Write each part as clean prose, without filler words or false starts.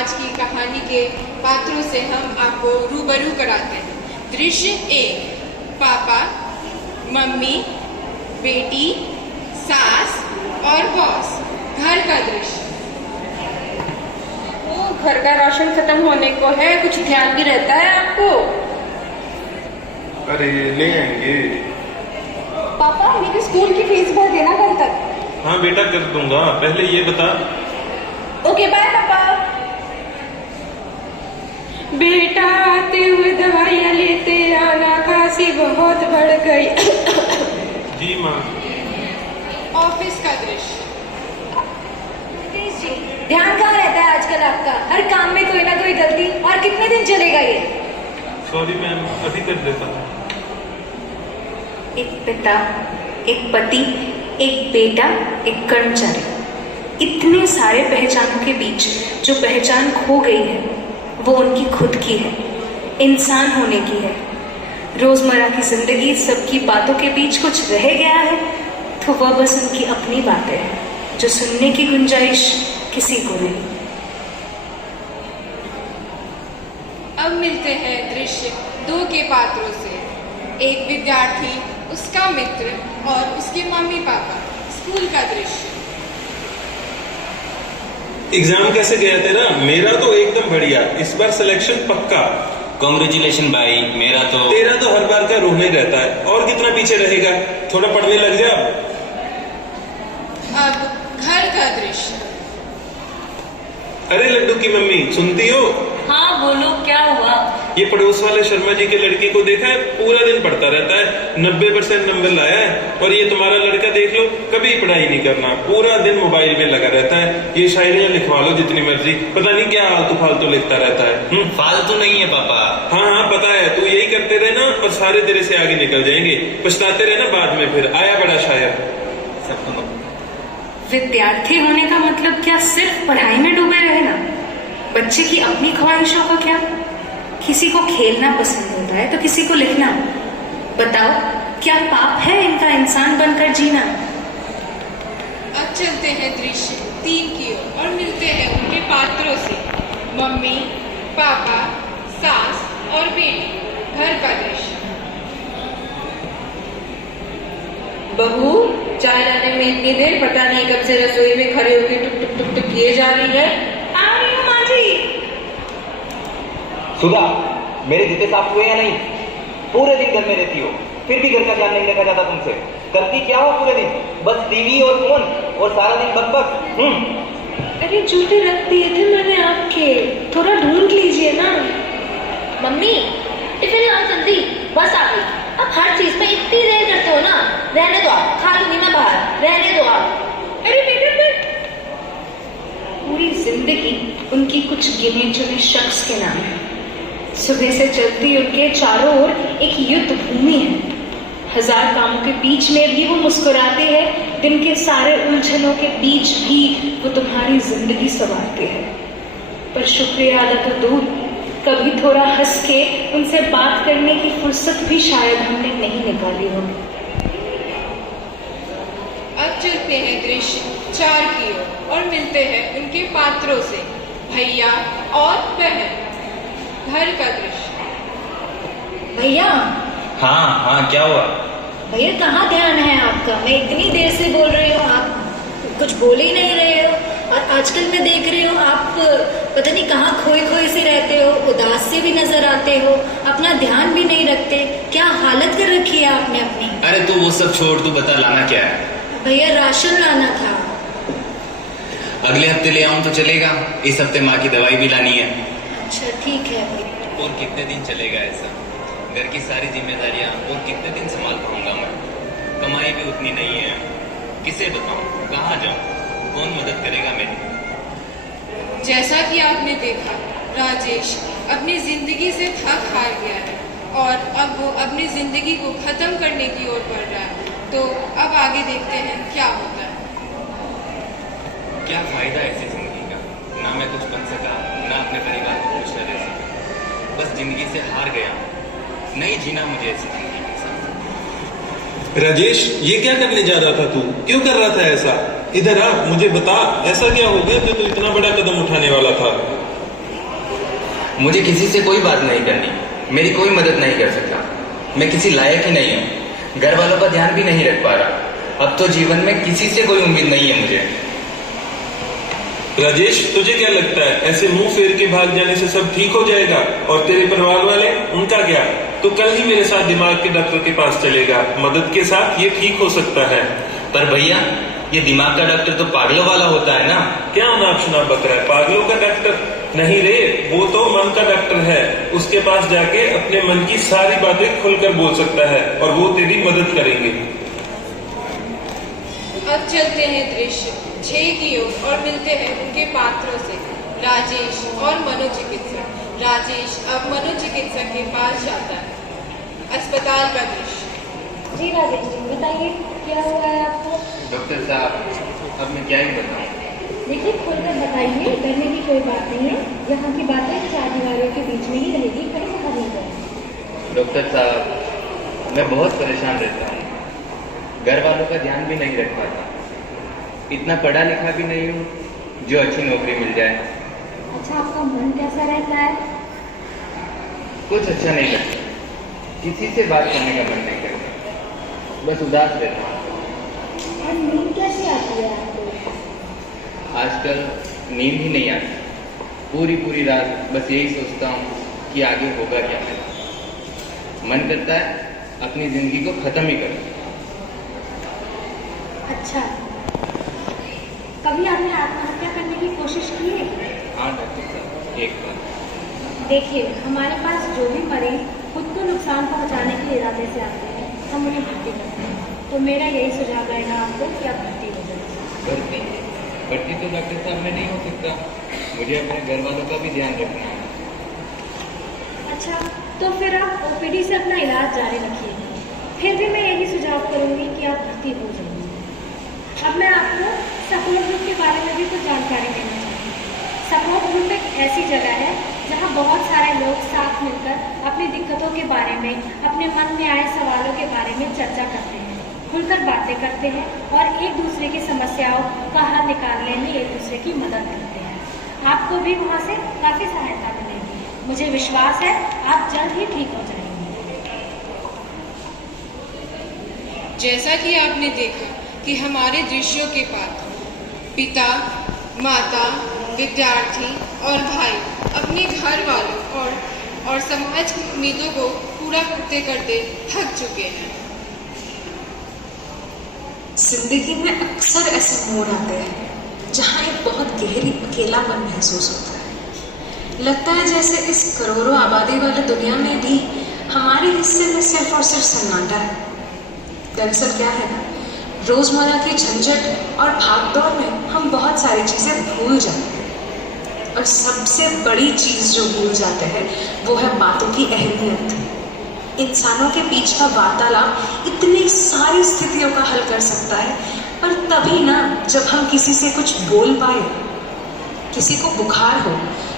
आज की कहानी के पात्रों से हम आपको रूबरू कराते हैं। दृश्य 1, पापा, मम्मी, बेटी, सास और बॉस। घर का दृश्य। घर का राशन खत्म होने को है, कुछ ध्यान भी रहता है आपको? अरे ले आएंगे। पापा मेरी स्कूल की फीस भर देना कल तक। हाँ बेटा कर दूंगा, पहले ये बता। ओके बाय पापा। बेटा आते हुए दवाइयाँ लेते आना, खांसी बहुत बढ़ गई। जी माँ। ऑफिस का दृश्य। ध्यान कहाँ रहता है आजकल आपका? हर काम में कोई ना कोई गलती, और कितने दिन चलेगा ये? सॉरी मैम, अभी कर देता हूँ। एक पिता, एक पति, एक बेटा, एक कर्मचारी, इतने सारे पहचानों के बीच जो पहचान खो गई है वो उनकी खुद की है, इंसान होने की है। रोजमर्रा की जिंदगी, सबकी बातों के बीच कुछ रह गया है तो वह बस उनकी अपनी बातें हैं जो सुनने की गुंजाइश किसी को नहीं। अब मिलते हैं दृश्य 2 के पात्रों से। एक विद्यार्थी, उसका मित्र और उसके मम्मी पापा। स्कूल का दृश्य। एग्जाम कैसे गया तेरा? मेरा तो एकदम बढ़िया, इस बार सिलेक्शन पक्का। कांग्रेचुलेशन भाई। मेरा तो तेरा तो हर बार का रोने रहता है, और कितना पीछे रहेगा? थोड़ा पढ़ने लग जा। अब घर का दृश्य। अरे लड्डू की मम्मी, सुनती हो? हाँ बोलो, क्या हुआ? ये पड़ोस वाले शर्मा जी के लड़के को देखा है? पूरा दिन पढ़ता रहता है, 90% नंबर लाया है। और ये तुम्हारा लड़का देख लो, कभी पढ़ाई नहीं करना, पूरा दिन मोबाइल में लगा रहता है। ये शायरियां लिखवा लो जितनी मर्जी, पता नहीं क्या आलतू फालतू लिखता रहता है। फालतू नहीं है पापा। हाँ हाँ पता है, तू यही करते रहना और सारे तेरे से आगे निकल जाएंगे, पछताते रहना बाद में। फिर आया बड़ा शायर। विद्यार्थी होने का मतलब क्या सिर्फ पढ़ाई में डूबे रहना? बच्चे की अपनी ख्वाहिशों का क्या? किसी को खेलना पसंद होता है तो किसी को लिखना। बताओ, क्या पाप है इनका इंसान बनकर जीना? अब चलते हैं दृश्य 3 की ओर और मिलते हैं उनके पात्रों से। मम्मी, पापा, सास और बेटी। घर का दृश्य। बहू, चाय लाने में इतनी देर, पता नहीं कब से रसोई में खड़े होकर टुक टुक टुक टुक किए जा रही है। आ रही हूँ माँ जी। सुधा, मेरे जूते साफ हुए या नहीं? पूरे दिन घर में रहती हो, फिर भी घर का ध्यान नहीं रखा जाता तुमसे। करती क्या हो पूरे दिन? बस टीवी और फोन, और सारा दिन बक। अरे जूते रख दिए थे मैंने आपके, थोड़ा ढूंढ लीजिए ना। मम्मी, टिफिन लाओ जल्दी, बस आ गई। अब हर चीज में इतनी देर करते हो ना। रहने दो आप, खा लूंगी मैं बाहर, रहने दो आप। अरे बेटा पर पूरी जिंदगी उनकी कुछ गिने चुने शख्स के नाम है। सुबह से चलती उनके चारों ओर एक युद्ध भूमि है। हजार कामों के बीच में भी वो मुस्कुराते हैं, दिन के सारे उलझनों के बीच भी वो तुम्हारी जिंदगी संवारते हैं। पर शुक्रिया अदा तो दूर, कभी थोड़ा हंस के उनसे बात करने की फुर्सत भी शायद हमने नहीं निकाली होगी। अब चलते हैं दृश्य 4 की ओर और मिलते हैं उनके पात्रों से। भैया और बहन। घर का दृश्य। भैया। हाँ हाँ, क्या हुआ? भैया कहाँ ध्यान है आपका? मैं इतनी देर से बोल रही हूँ, आप कुछ बोल ही नहीं रहे हो। और आजकल मैं देख रही हूँ आप पता नहीं कहाँ खोए खोए से रहते हो, उदास से भी नजर आते हो, अपना ध्यान भी नहीं रखते। क्या हालत कर रखी है आपने अपनी? अरे तू वो सब छोड़, तू बता लाना क्या है? भैया राशन लाना था। अगले हफ्ते ले आऊं तो चलेगा? इस हफ्ते माँ की दवाई भी लानी है। अच्छा ठीक है। और कितने दिन चलेगा ऐसा? घर की सारी जिम्मेदारियां और कितने दिन संभाल पाऊंगा मैं? कमाई भी उतनी नहीं है, किसे बताऊं, कहाँ जाऊं, कौन मदद करेगा मेरी? जैसा कि आपने देखा, राजेश अपनी जिंदगी से थक हार गया है और अब वो अपनी जिंदगी को खत्म करने की ओर बढ़ रहा है। तो अब आगे देखते हैं क्या होता है। क्या फायदा ऐसी जिंदगी का? ना मैं कुछ बन सका, ना अपने परिवार को खुश रह सका, बस जिंदगी से हार गया। नहीं जीना मुझे ऐसी जिंदगी के साथ। राजेश, ये क्या करने जा रहा था तू? क्यों कर रहा था ऐसा? इधर आ, मुझे बता, ऐसा क्या हो गया जो तू इतना बड़ा कदम उठाने वाला था? मुझे किसी से कोई बात नहीं करनी, मेरी कोई मदद नहीं कर सकता, मैं किसी लायक ही नहीं हूँ, घर वालों का ध्यान भी नहीं रख पा रहा। अब तो जीवन में किसी से कोई उम्मीद नहीं है मुझे। राजेश, तुझे क्या लगता है ऐसे मुंह फेर के भाग जाने से सब ठीक हो जाएगा? और तेरे परिवार वाले, उनका क्या? तो कल ही मेरे साथ दिमाग के डॉक्टर के पास चलेगा, मदद के साथ ये ठीक हो सकता है। पर भैया, ये दिमाग का डॉक्टर तो पागलों वाला होता है ना? क्या नाप शनाप बक रहा है? पागलों का डॉक्टर नहीं रे, वो तो मन का डॉक्टर है। उसके पास जाके अपने मन की सारी बातें खुलकर बोल सकता है और वो तेरी मदद करेंगे। अब चलते हैं दृश्य 6 की ओर और मिलते हैं उनके पात्रों से, राजेश और मनोचिकित्सक। राजेश अब मनोचिकित्सक के पास जाता है। अस्पताल का दृश्य। जी राजेश जी, बताइए क्या हुआ है आपको? डॉक्टर साहब, अब मैं क्या ही बताऊं? देखिए, खुलकर बताइए, डरने की कोई बात नहीं है। यहाँ की बातें 4 दीवारों के बीच में ही रहेगी, कहीं बाहर नहीं जाएगी। डॉक्टर साहब, मैं बहुत परेशान रहता हूँ, घर वालों का ध्यान भी नहीं रख पाता, इतना पढ़ा लिखा भी नहीं हूँ जो अच्छी नौकरी मिल जाए। अच्छा, आपका मन कैसा रहता है? कुछ अच्छा नहीं लगता, किसी से बात करने का मन नहीं करता, बस उदास रहता हूँ। और नींद कैसी आती है आपको? आजकल नींद ही नहीं आती, पूरी रात बस यही सोचता हूँ कि आगे होगा क्या मेरा। मन करता है अपनी जिंदगी को खत्म ही कर। अच्छा, कभी आपने आत्महत्या करने की कोशिश की है? हाँ डॉक्टर साहब, एक बार। देखिए, हमारे पास जो भी मरीज खुद को नुकसान पहुंचाने के इरादे से आते हैं, हम उन्हें भर्ती करते हैं। तो मेरा यही सुझाव रहेगा आपको कि आप भर्ती हो जाए। भर्ती तो डॉक्टर साहब मैं नहीं हो सकता, मुझे अपने घर वालों का भी ध्यान रखना है। अच्छा, तो फिर आप ओपीडी से अपना इलाज जारी रखिए। फिर भी मैं यही सुझाव करूंगी कि आप भर्ती हो जाइए। अब मैं आपको सपोर्ट ग्रुप के बारे में भी कुछ जानकारी देना चाहूँगी। सपोर्ट ग्रुप एक ऐसी जगह है जहाँ बहुत सारे लोग साथ मिलकर अपनी दिक्कतों के बारे में, अपने मन में आए सवालों के बारे में चर्चा करते हैं, खुलकर बातें करते हैं और एक दूसरे की समस्याओं का हल निकालने में एक दूसरे की मदद करते हैं। आपको भी वहाँ से काफ़ी सहायता मिलेगी। मुझे विश्वास है आप जल्द ही ठीक हो जाएंगे। जैसा कि आपने देखा कि हमारे दृश्यों के पात्र पिता, माता, विद्यार्थी और भाई अपने घर वालों और समाज की उम्मीदों को पूरा करते करते थक चुके हैं। जिंदगी में अक्सर ऐसे मोड़ आते हैं जहाँ एक बहुत गहरी अकेलापन महसूस होता है। लगता है जैसे इस करोड़ों आबादी वाली दुनिया में भी हमारे हिस्से में सिर्फ और सिर्फ सन्नाटा है। दरअसल क्या है ना, रोजमर्रा की झंझट और भागदौड़ में हम बहुत सारी चीजें भूल जाते हैं और सबसे बड़ी चीज जो भूल जाते हैं वो है बातों की अहमियत। इंसानों के बीच का वार्तालाप इतनी सारी स्थितियों का हल कर सकता है, पर तभी ना जब हम किसी से कुछ बोल पाए। किसी को बुखार हो,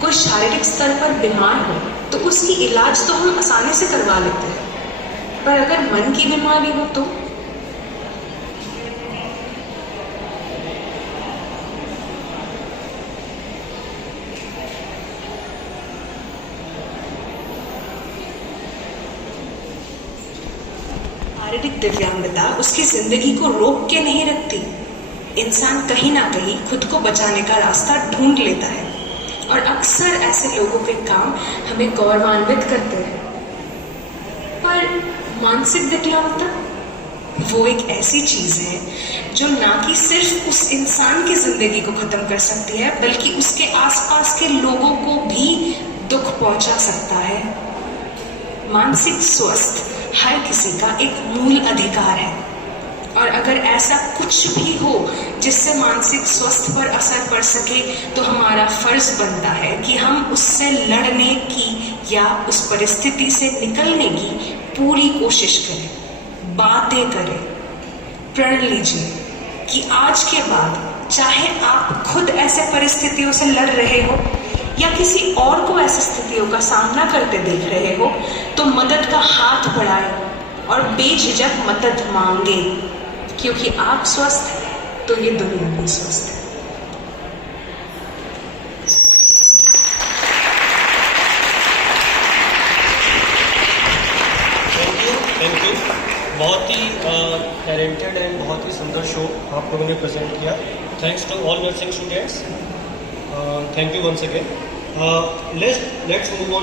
कोई शारीरिक स्तर पर बीमार हो तो उसकी इलाज तो हम आसानी से करवा लेते हैं, पर अगर मन की बीमारी हो तो शारीरिक दिव्यांगता उसकी जिंदगी को रोक के नहीं रखती। इंसान कहीं ना कहीं खुद को बचाने का रास्ता ढूंढ लेता है और अक्सर ऐसे लोगों के काम हमें गौरवान्वित करते हैं। पर मानसिक दिव्यांगता वो एक ऐसी चीज है जो ना कि सिर्फ उस इंसान की जिंदगी को खत्म कर सकती है, बल्कि उसके आसपास के लोगों को भी दुख पहुंचा सकता है। मानसिक स्वस्थ हर किसी का एक मूल अधिकार है और अगर ऐसा कुछ भी हो जिससे मानसिक स्वास्थ्य पर असर पड़ सके तो हमारा फर्ज बनता है कि हम उससे लड़ने की या उस परिस्थिति से निकलने की पूरी कोशिश करें, बातें करें। प्रण लीजिए कि आज के बाद चाहे आप खुद ऐसे परिस्थितियों से लड़ रहे हो या किसी और को ऐसी स्थितियों का सामना करते देख रहे हो, तो मदद का हाथ बढ़ाएं और बेझिझक मदद मांगे, क्योंकि आप स्वस्थ हैं तो ये दुनिया भी स्वस्थ है। बहुत ही टैलेंटेड एंड बहुत ही सुंदर शो आप लोगों ने प्रेजेंट किया. Thanks to all nursing students. Thank you once again. Let's move on